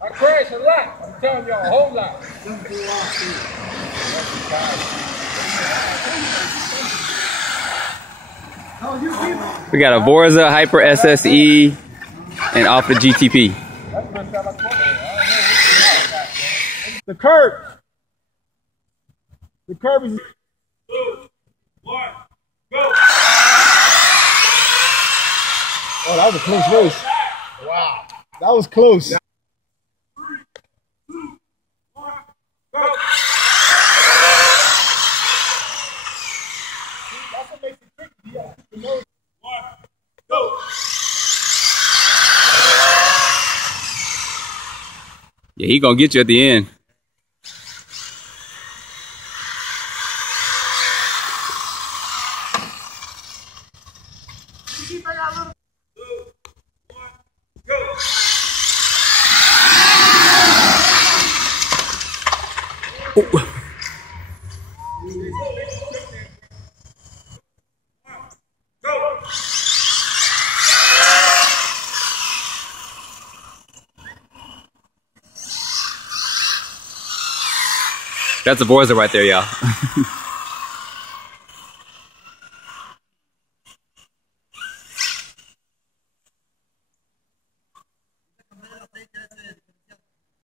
I crash a lot. I'm telling y'all a whole lot. We got a Vorza Hyper SSE and off the GTP. The curb. The curb is. 2, 1, go. Oh, that was a close race. Wow. That was close. 3, 2, 1, go. That's what makes it tricky. Yeah. 1, go. Yeah, he gonna get you at the end. Ooh. That's a Vorza right there, y'all.